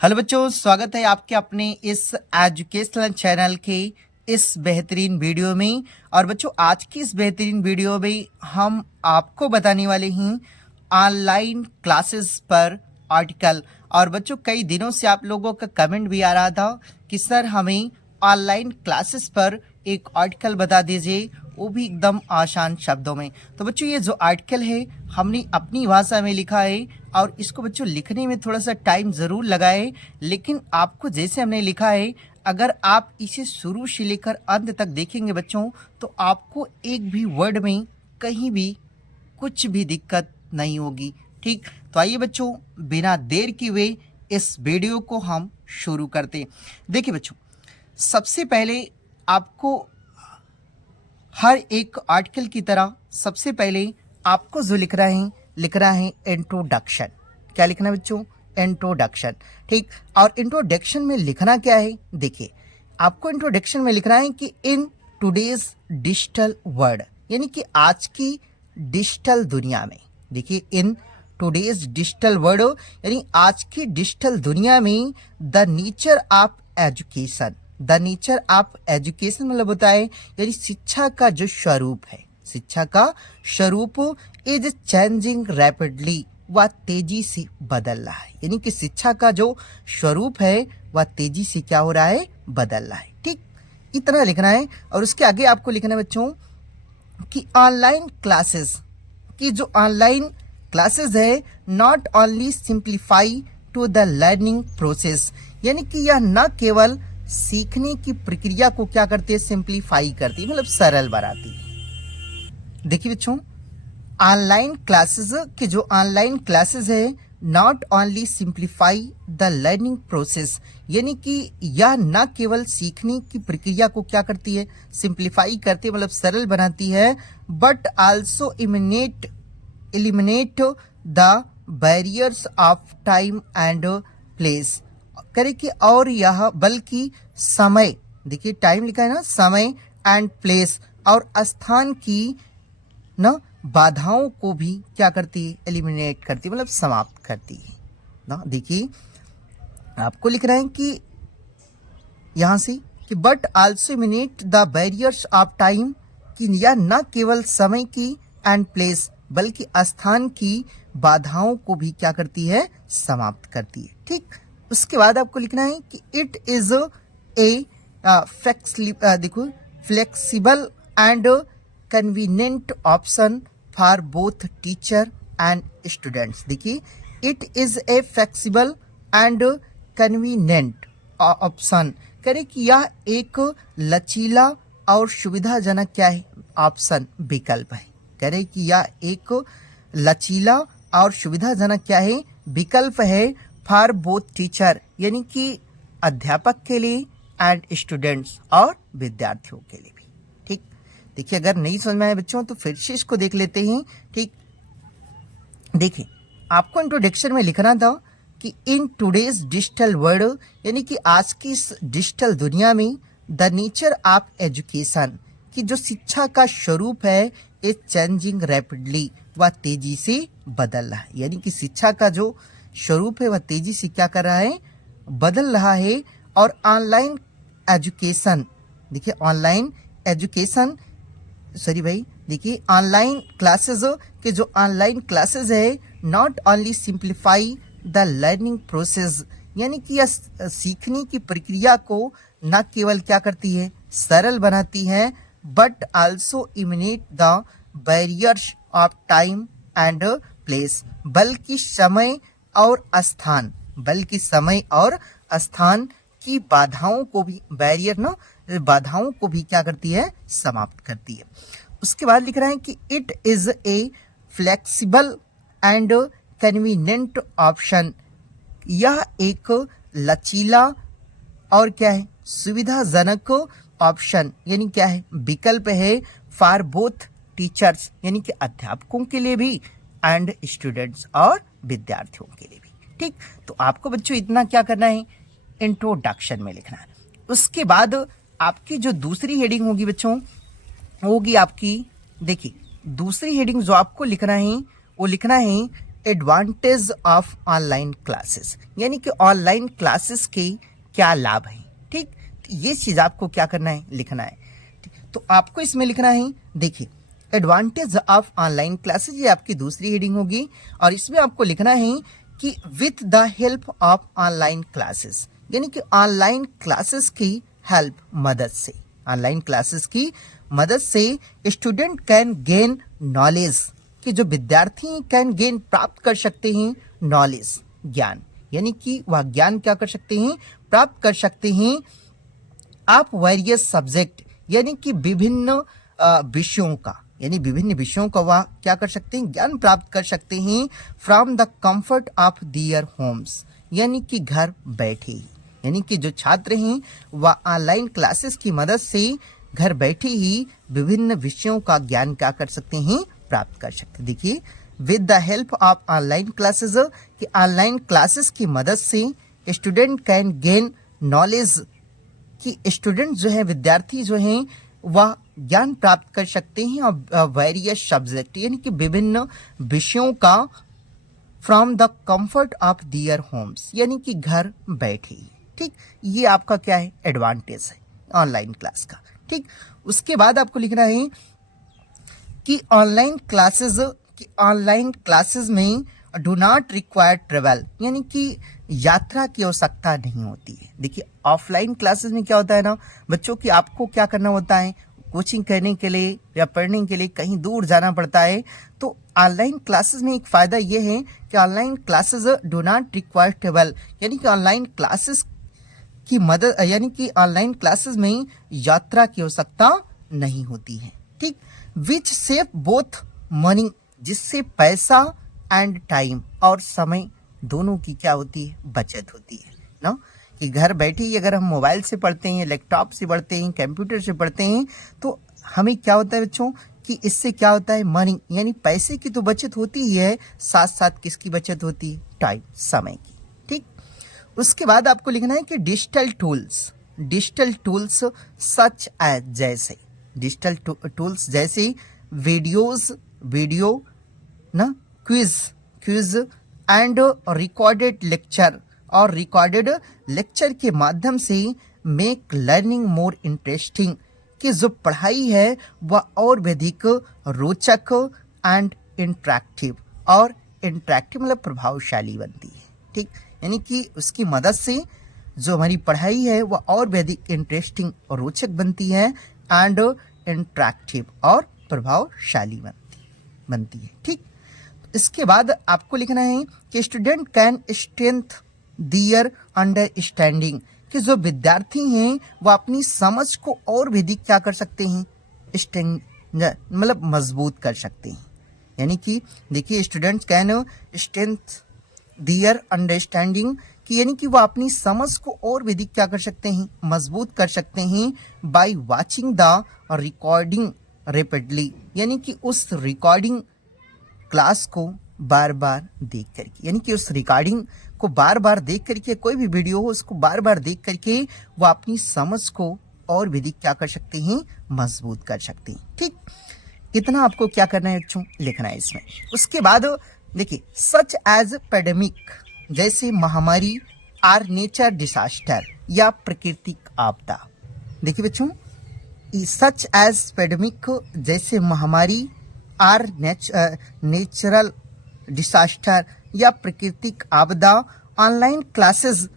Hello बच्चों, स्वागत है आपके अपने इस एजुकेशनल चैनल के इस बेहतरीन वीडियो में। और बच्चों, आज की इस बेहतरीन वीडियो में हम आपको बताने वाले हैं ऑनलाइन क्लासेस पर आर्टिकल। और बच्चों, कई दिनों से आप लोगों का कमेंट भी आ रहा था कि सर हमें ऑनलाइन क्लासेस पर एक आर्टिकल बता दीजिए, वो भी एकदम आसान शब्दों में। तो बच्चों, ये जो आर्टिकल है हमने अपनी भाषा में लिखा है और इसको बच्चों लिखने में थोड़ा सा टाइम ज़रूर लगा है, लेकिन आपको जैसे हमने लिखा है, अगर आप इसे शुरू से लेकर अंत तक देखेंगे बच्चों, तो आपको एक भी वर्ड में कहीं भी कुछ भी दिक्कत नहीं होगी। ठीक, तो आइए बच्चों, बिना देर किए हुए इस वीडियो को हम शुरू करते हैं। देखिए बच्चों, सबसे पहले आपको हर एक आर्टिकल की तरह सबसे पहले आपको जो लिख रहा है इंट्रोडक्शन। क्या लिखना है बच्चों? इंट्रोडक्शन। ठीक, और इंट्रोडक्शन में लिखना क्या है? देखिए, आपको इंट्रोडक्शन में लिखना है कि इन टुडेज डिजिटल वर्ल्ड, यानी कि आज की डिजिटल दुनिया में। देखिए, इन टुडेज डिजिटल वर्ल्ड यानी आज की डिजिटल दुनिया में the nature of education. The nature of education मतलब होता है यानी शिक्षा का जो स्वरूप है, शिक्षा का स्वरूप इज चेंजिंग रैपिडली, वह तेजी से बदल रहा है। यानी कि शिक्षा का जो स्वरूप है वह तेजी से क्या हो रहा है? बदल रहा है। ठीक, इतना लिखना है। और उसके आगे आपको लिखना है बच्चों कि ऑनलाइन क्लासेस की जो ऑनलाइन क्लासेस है not only simplify to the learning process, यानी कि यह न केवल सीखने की प्रक्रिया को क्या करती है? सिंप्लीफाई करती है, मतलब सरल बनाती है। देखिए बच्चों, ऑनलाइन क्लासेस की जो ऑनलाइन क्लासेस है not only simplify the learning process, यानी कि यह न केवल सीखने की प्रक्रिया को क्या करती है? सिंप्लीफाई करती है, मतलब सरल बनाती है, but also eliminate the barriers of time and place. करे कि और यह बल्कि समय, देखिए टाइम लिखा है ना, समय एंड प्लेस और स्थान की ना बाधाओं को भी क्या करती है? एलिमिनेट करती है, मतलब समाप्त करती है ना। देखिए, आपको लिख रहे हैं कि यहाँ से कि but also eliminate the barriers of time, कि यह न केवल समय की एंड प्लेस बल्कि स्थान की बाधाओं को भी क्या करती है? समाप्त करती है। ठीक, उसके बाद आपको लिखना है कि इट इज ए देखो flexible and convenient option for both teacher and students. देखिए, it is a flexible and convenient option, करे कि यह एक लचीला और सुविधाजनक क्या है? ऑप्शन, विकल्प है। करे कि यह एक लचीला और सुविधाजनक क्या है? विकल्प है फॉर बोथ टीचर, यानी कि अध्यापक के लिए एंड स्टूडेंट्स और विद्यार्थियों के लिए भी। ठीक, देखिए, अगर नहीं समझ में आए बच्चों तो फिर से इसको देख लेते हैं। ठीक, देखिए, आपको इंट्रोडक्शन में लिखना था कि इन टुडेज डिजिटल वर्ल्ड, यानी कि आज की इस डिजिटल दुनिया में द नेचर ऑफ एजुकेशन, कि जो शिक्षा का स्वरूप है इज चेंजिंग रैपिडली, वह तेजी से बदल रहा है। यानी कि शिक्षा का जो स्वरूप है वह तेजी से क्या कर रहा है? बदल रहा है। और ऑनलाइन एजुकेशन, देखिए ऑनलाइन एजुकेशन, सॉरी भाई, देखिए ऑनलाइन क्लासेस के जो ऑनलाइन क्लासेस है not only simplify the learning process, यानी कि यह सीखने की प्रक्रिया को न केवल क्या करती है? सरल बनाती है, but also eliminate the barriers of time and place, बल्कि समय और स्थान की बाधाओं को भी, बैरियर ना, बाधाओं को भी क्या करती है? समाप्त करती है। उसके बाद लिख रहे हैं कि it is a flexible and convenient option, यह एक लचीला और क्या है? सुविधाजनक ऑप्शन, यानी क्या है? विकल्प है फॉर बोथ टीचर्स, यानी कि अध्यापकों के लिए भी एंड स्टूडेंट्स और विद्यार्थियों के लिए भी। ठीक, तो आपको बच्चों इतना क्या करना है? इंट्रोडक्शन में लिखना है। उसके बाद आपकी जो दूसरी हेडिंग होगी बच्चों, होगी आपकी, देखिए दूसरी हेडिंग जो आपको लिखना है वो लिखना है एडवांटेज ऑफ ऑनलाइन क्लासेस, यानी कि ऑनलाइन क्लासेस के क्या लाभ हैं। ठीक, ये चीज़ आपको क्या करना है, लिखना है। तो आपको इसमें लिखना है, देखिए एडवांटेज ऑफ ऑनलाइन क्लासेस, ये आपकी दूसरी हेडिंग होगी और इसमें आपको लिखना है कि with the help of online classes, यानी कि ऑनलाइन क्लासेस की हेल्प, मदद से, ऑनलाइन क्लासेस की मदद से स्टूडेंट कैन गेन नॉलेज, कि जो विद्यार्थी कैन गेन प्राप्त कर सकते हैं नॉलेज, ज्ञान, यानी कि वह ज्ञान क्या कर सकते हैं, प्राप्त कर सकते हैं आप वेरियस सब्जेक्ट, यानी कि विभिन्न विषयों का, यानी विभिन्न विषयों का वह क्या कर सकते हैं, ज्ञान प्राप्त कर सकते हैं from the comfort of their homes, यानी कि घर बैठे ही, यानी कि जो छात्र हैं वह ऑनलाइन क्लासेस की मदद से घर बैठे ही विभिन्न विषयों का ज्ञान क्या कर सकते हैं, प्राप्त कर सकते हैं। देखिए with the help of online classes, कि ऑनलाइन क्लासेस की मदद से स्टूडेंट कैन गेन नॉलेज, कि स्टूडेंट जो है, विद्यार्थी जो हैं वह ज्ञान प्राप्त कर सकते हैं और वेरियस सब्जेक्ट, यानी कि विभिन्न विषयों का from the comfort of their homes, यानी कि घर बैठे ही। ठीक, ये आपका क्या है, एडवांटेज है ऑनलाइन क्लास का। ठीक, उसके बाद आपको लिखना है कि ऑनलाइन क्लासेस में डू नॉट रिक्वायर ट्रेवल, यानी कि यात्रा की आवश्यकता नहीं होती है। देखिए ऑफलाइन क्लासेस में क्या होता है ना बच्चों, कि आपको क्या करना होता है, कोचिंग करने के लिए या पढ़ने के लिए कहीं दूर जाना पड़ता है। तो ऑनलाइन क्लासेस में एक फ़ायदा ये है कि online classes do not require travel, यानी कि ऑनलाइन क्लासेस की मदद, यानी कि ऑनलाइन क्लासेस में यात्रा की आवश्यकता नहीं होती है। ठीक, विच सेव बोथ मनी, जिससे पैसा एंड टाइम, और समय दोनों की क्या होती है, बचत होती है ना। कि घर बैठे ही अगर हम मोबाइल से पढ़ते हैं, लैपटॉप से पढ़ते हैं, कंप्यूटर से पढ़ते हैं, तो हमें क्या होता है बच्चों, कि इससे क्या होता है, मनी, यानी पैसे की तो बचत होती ही है, साथ साथ किसकी बचत होती है, टाइम, समय की। ठीक, उसके बाद आपको लिखना है कि डिजिटल टूल्स सच एज, जैसे डिजिटल टूल्स जैसे वीडियो ना, क्विज एंड रिकॉर्डेड लेक्चर, और रिकॉर्डेड लेक्चर के माध्यम से मेक लर्निंग मोर इंटरेस्टिंग, कि जो पढ़ाई है वह और भी अधिक रोचक एंड इंटरेक्टिव, और इंटरेक्टिव मतलब प्रभावशाली बनती है। ठीक, यानी कि उसकी मदद से जो हमारी पढ़ाई है वह और भी अधिक इंटरेस्टिंग और रोचक बनती है, एंड इंटरेक्टिव और प्रभावशाली बनती है। ठीक, इसके बाद आपको लिखना है कि student can strength their understanding, कि जो विद्यार्थी हैं वो अपनी समझ को और भी अधिक क्या कर सकते हैं, मतलब मजबूत कर सकते हैं। यानी कि देखिए students can strength their understanding, कि यानी कि वो अपनी समझ को और भी अधिक क्या कर सकते हैं, मजबूत कर सकते हैं by watching the recording rapidly, यानी कि उस रिकॉर्डिंग क्लास को बार बार देख करके, यानी कि उस रिकॉर्डिंग को बार बार देख करके, कोई भी वीडियो हो उसको बार बार देख करके वो अपनी समझ को और भी क्या कर सकते हैं, मजबूत कर सकते हैं। ठीक, इतना आपको क्या करना है बच्चों, लिखना है इसमें। उसके बाद देखिए सच एज पेंडेमिक, जैसे महामारी, आर नेचर डिसास्टर, या प्राकृतिक आपदा। देखिए बच्चों, सच एज पेंडेमिक, जैसे महामारी, आर नेचुरल डिसास्टर, या प्राकृतिक आपदा। ऑनलाइन क्लासेस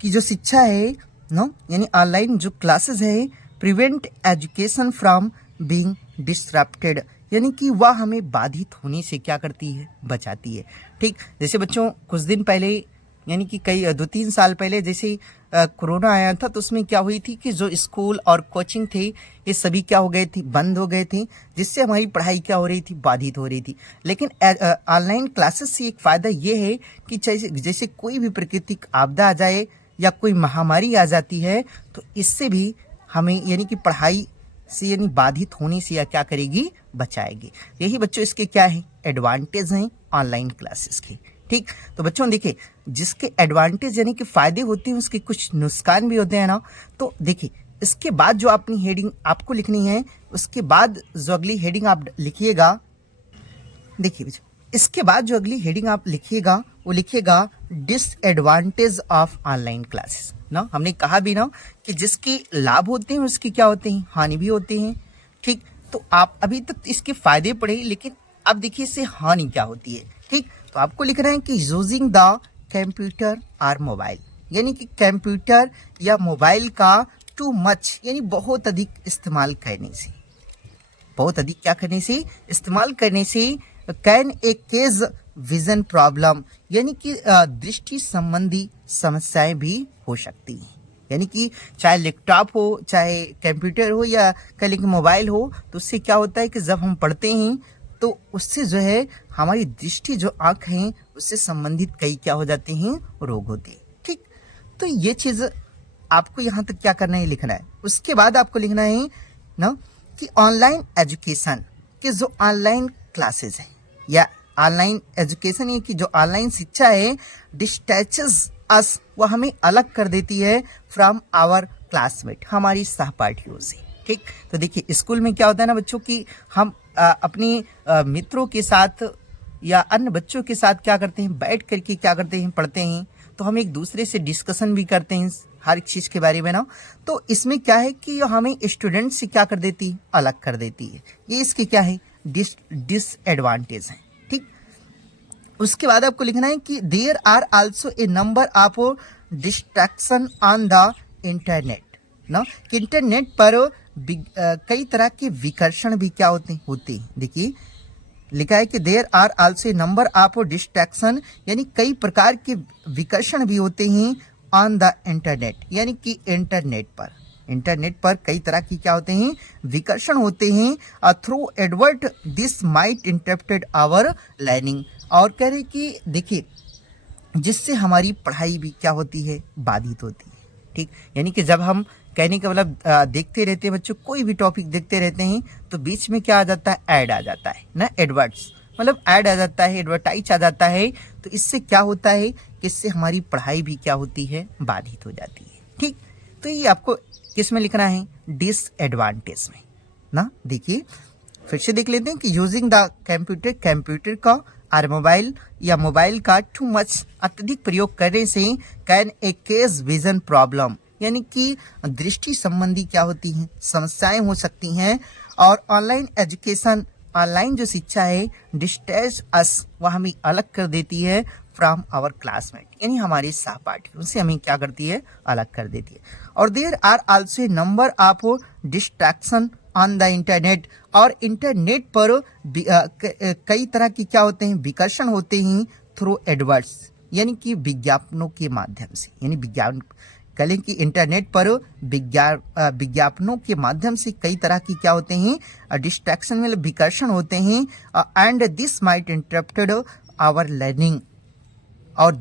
की जो शिक्षा है नो, यानी ऑनलाइन जो क्लासेस है, prevent education from being disrupted, यानी कि वह हमें बाधित होने से क्या करती है, बचाती है। ठीक, जैसे बच्चों कुछ दिन पहले, यानी कि कई 2-3 साल पहले जैसे कोरोना आया था, तो उसमें क्या हुई थी कि जो स्कूल और कोचिंग थे ये सभी क्या हो गए थे, बंद हो गए थे, जिससे हमारी पढ़ाई क्या हो रही थी, बाधित हो रही थी। लेकिन ऑनलाइन क्लासेस से एक फ़ायदा ये है कि जैसे कोई भी प्राकृतिक आपदा आ जाए या कोई महामारी आ जाती है, तो इससे भी हमें यानी कि पढ़ाई से यानी बाधित होने से या क्या करेगी, बचाएगी। यही बच्चों इसके क्या है, एडवांटेज हैं ऑनलाइन क्लासेस के। ठीक, तो बच्चों देखिए जिसके एडवांटेज यानी कि फ़ायदे होते हैं उसके कुछ नुकसान भी होते हैं ना। तो देखिए इसके बाद जो अपनी हेडिंग आपको लिखनी है, उसके बाद जो अगली हेडिंग आप लिखिएगा देखिए बच्चों, इसके बाद जो अगली हेडिंग आप लिखिएगा वो लिखिएगा डिसएडवांटेज ऑफ ऑनलाइन क्लासेस ना। हमने कहा भी ना कि जिसके लाभ होते हैं उसकी क्या होते हैं, हानि भी होते हैं। ठीक, तो आप अभी तक इसके फायदे पढ़े, लेकिन अब देखिए इससे हानि क्या होती है। ठीक, तो आपको लिखना है कि यूजिंग द कंप्यूटर और मोबाइल, यानी कि कंप्यूटर या मोबाइल का टू मच यानी बहुत अधिक इस्तेमाल करने से, बहुत अधिक क्या करने से, इस्तेमाल करने से can a cause vision problem, यानी कि दृष्टि संबंधी समस्याएं भी हो सकती हैं। यानी कि चाहे लैपटॉप हो, चाहे कंप्यूटर हो, या कह लें कि मोबाइल हो, तो उससे क्या होता है कि जब हम पढ़ते हैं तो उससे जो है हमारी दृष्टि, जो आँख हैं, उससे संबंधित कई क्या हो जाते हैं, रोग होते हैं। ठीक, तो ये चीज़ आपको यहाँ तक क्या करना है, लिखना है। उसके बाद आपको लिखना है ना कि ऑनलाइन एजुकेशन के जो ऑनलाइन क्लासेस है या ऑनलाइन एजुकेशन, ये कि जो ऑनलाइन शिक्षा है, डिस्टैचेस अस, वह हमें अलग कर देती है फ्रॉम आवर क्लासमेट, हमारी सहपाठियों से। ठीक, तो देखिए स्कूल में क्या होता है ना बच्चों कि हम अपने मित्रों के साथ या अन्य बच्चों के साथ क्या करते हैं, बैठ करके क्या करते हैं, पढ़ते हैं, तो हम एक दूसरे से डिस्कशन भी करते हैं हर एक चीज़ के बारे में ना। तो इसमें क्या है कि हमें स्टूडेंट से क्या कर देती है, अलग कर देती है। ये इसके क्या है, डिसएडवांटेज है। ठीक, उसके बाद आपको लिखना है कि there are also a number of distraction on the internet ना, कि इंटरनेट पर कई तरह के विकर्षण भी क्या होते हैं। देखिए लिखा है कि there are also a number of distraction, यानी कई प्रकार के विकर्षण भी होते हैं ऑन द इंटरनेट, यानी कि इंटरनेट पर कई तरह की क्या होते हैं, विकर्षण होते हैं। Through advert this might interrupted our learning, और कह रहे कि देखिए जिससे हमारी पढ़ाई भी क्या होती है, बाधित होती है। ठीक, यानी कि जब हम, कहने का मतलब देखते रहते हैं बच्चों, कोई भी टॉपिक देखते रहते हैं तो बीच में क्या आ जाता है, ऐड आ जाता है ना, एडवर्ट्स मतलब ऐड आ जाता है, एडवर्टाइज आ जाता है। तो इससे क्या होता है कि इससे हमारी पढ़ाई भी क्या होती है, बाधित हो जाती है। ठीक, तो ये आपको किस में लिखना है, डिसएडवांटेज में ना। देखिए फिर से देख लेते हैं कि यूजिंग द कंप्यूटर का और मोबाइल या मोबाइल का टू मच, अत्यधिक प्रयोग करने से can a cause vision problem, यानी कि दृष्टि संबंधी क्या होती हैं, समस्याएं हो सकती हैं। और ऑनलाइन एजुकेशन, ऑनलाइन जो शिक्षा है, डिस्टेंस अस, वह हमें अलग कर देती है फ्रॉम आवर क्लासमेट, यानी हमारे सहपाठियों से हमें क्या करती है, अलग कर देती है। और there are also a number of distraction on the internet, और इंटरनेट पर कई तरह की क्या होते हैं, विकर्षण होते हैं थ्रू एडवर्ड्स, यानी कि विज्ञापनों के माध्यम से, यानी विज्ञापन कहें कि इंटरनेट पर विज्ञापनों के माध्यम से कई तरह की क्या होते हैं, डिस्ट्रैक्शन मतलब विकर्षण होते हैं। And this might interrupted our learning, और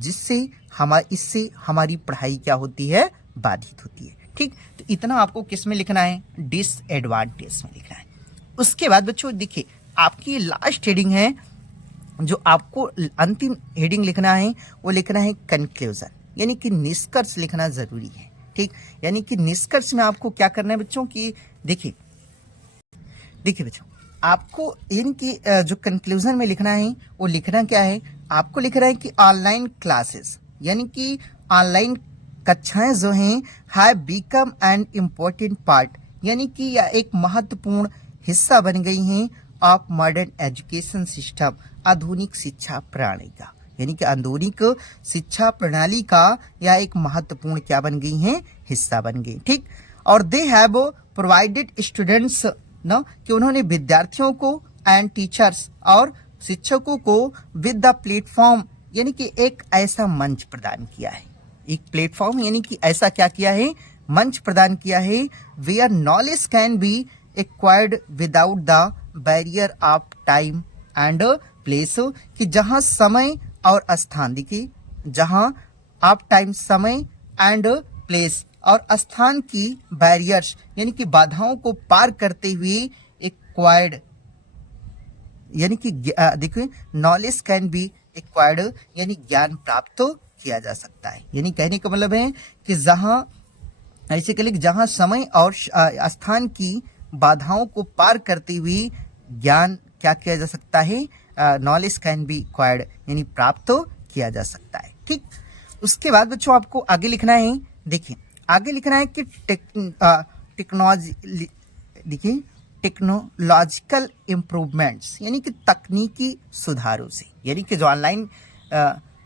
इससे हमारी पढ़ाई क्या होती है, बाधित होती है। ठीक, तो इतना आपको किस में लिखना है, डिसएडवांटेज में लिखना है। उसके बाद बच्चों देखिए आपकी लास्ट हेडिंग है, जो आपको अंतिम हेडिंग लिखना है, वो लिखना है कंक्लूजन, यानी कि निष्कर्ष लिखना जरूरी है। ठीक, यानी कि निष्कर्ष में आपको क्या करना है बच्चों की, देखिए बच्चों आपको इनकी जो कंक्लूजन में लिखना है, वो लिखना क्या है, आपको लिख रहा है कि ऑनलाइन क्लासेस, यानी कि ऑनलाइन कक्षाएं जो हैं, have become an important part, यानी कि यह एक महत्वपूर्ण हिस्सा बन गई हैं ऑफ मॉडर्न एजुकेशन सिस्टम, आधुनिक शिक्षा प्रणाली का, यानी कि आधुनिक शिक्षा प्रणाली का यह एक महत्वपूर्ण क्या बन गई हैं, हिस्सा बन गई। ठीक, और दे हैव प्रोवाइडेड स्टूडेंट्स ना, कि उन्होंने विद्यार्थियों को एंड टीचर्स और शिक्षकों को विद द प्लेटफॉर्म, यानी कि एक ऐसा मंच प्रदान किया है, एक प्लेटफॉर्म यानी कि ऐसा क्या किया है, मंच प्रदान किया है, where knowledge can be acquired without the barrier of time and place, कि जहां समय और स्थान, देखिए जहां ऑफ टाइम समय एंड प्लेस और स्थान की बैरियर्स, यानी कि बाधाओं को पार करते हुए एक्वायर्ड, यानी कि देखिए नॉलेज कैन बी एक्वायर्ड, यानी ज्ञान प्राप्त किया जा सकता है। यानी कहने का मतलब है कि जहां ऐसे कह, जहां समय और स्थान की बाधाओं को पार करते हुए ज्ञान क्या किया जा सकता है, नॉलेज कैन बी एक्वायर्ड, यानी प्राप्त तो किया जा सकता है। ठीक, उसके बाद बच्चों आपको आगे लिखना है, देखिए आगे लिखना है कि टेक्नोलॉजी, देखिए टेक्नोलॉजिकल इम्प्रूवमेंट्स, यानी कि तकनीकी सुधारों से, यानी कि जो ऑनलाइन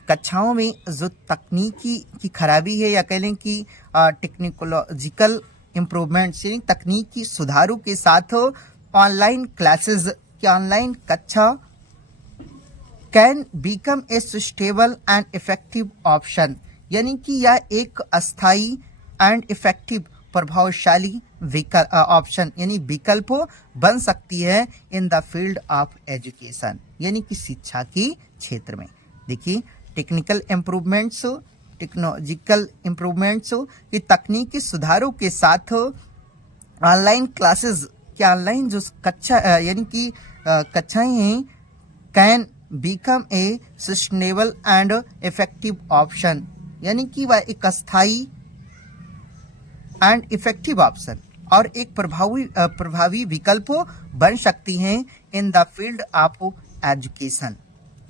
कक्षाओं में जो तकनीकी की खराबी है, या कह लें कि टेक्नोलॉजिकल इम्प्रूवमेंट्स यानी तकनीकी सुधारों के साथ ऑनलाइन क्लासेस की ऑनलाइन कक्षा can become a sustainable and effective option, यानी कि यह एक अस्थाई एंड इफेक्टिव प्रभावशाली ऑप्शन यानी विकल्प बन सकती है in the field of education, यानी कि शिक्षा के क्षेत्र में। देखिए टेक्निकल इम्प्रूवमेंट्स, टेक्नोलॉजिकल इम्प्रूवमेंट्स की तकनीकी सुधारों के साथ ऑनलाइन क्लासेस की ऑनलाइन जो कक्षा यानी कि कक्षाएं हैं can become a sustainable and effective option, यानी कि वह एक अस्थाई एंड इफेक्टिव ऑप्शन और एक प्रभावी विकल्प बन सकती हैं in the field of education.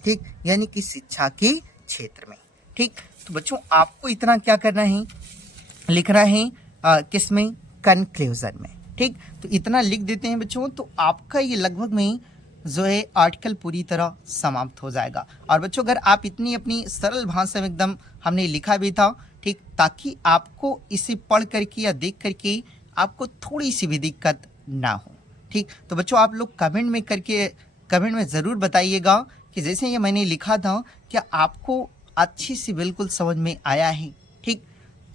ठीक, यानी कि शिक्षा के क्षेत्र में। ठीक, तो बच्चों आपको इतना क्या करना है, लिखना है किसमें, कंक्लूजन में। ठीक, तो इतना लिख देते हैं बच्चों, तो आपका ये लगभग में जो है आर्टिकल पूरी तरह समाप्त हो जाएगा। और बच्चों अगर आप इतनी अपनी सरल भाषा में एकदम हमने लिखा भी था, ठीक, ताकि आपको इसे पढ़ करके या देख करके आपको थोड़ी सी भी दिक्कत ना हो। ठीक, तो बच्चों आप लोग कमेंट में ज़रूर बताइएगा कि जैसे ये मैंने लिखा था क्या आपको अच्छी सी बिल्कुल समझ में आया है। ठीक,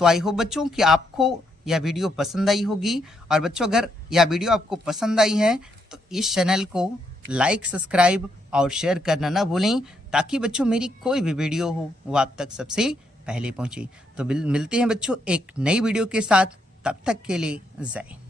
तो आई होप बच्चों कि आपको यह वीडियो पसंद आई होगी। और बच्चों अगर यह वीडियो आपको पसंद आई है तो इस चैनल को लाइक, सब्सक्राइब और शेयर करना ना भूलें, ताकि बच्चों मेरी कोई भी वीडियो हो वो आप तक सबसे पहले पहुंचे। तो मिलते हैं बच्चों एक नई वीडियो के साथ, तब तक के लिए जय हिंद।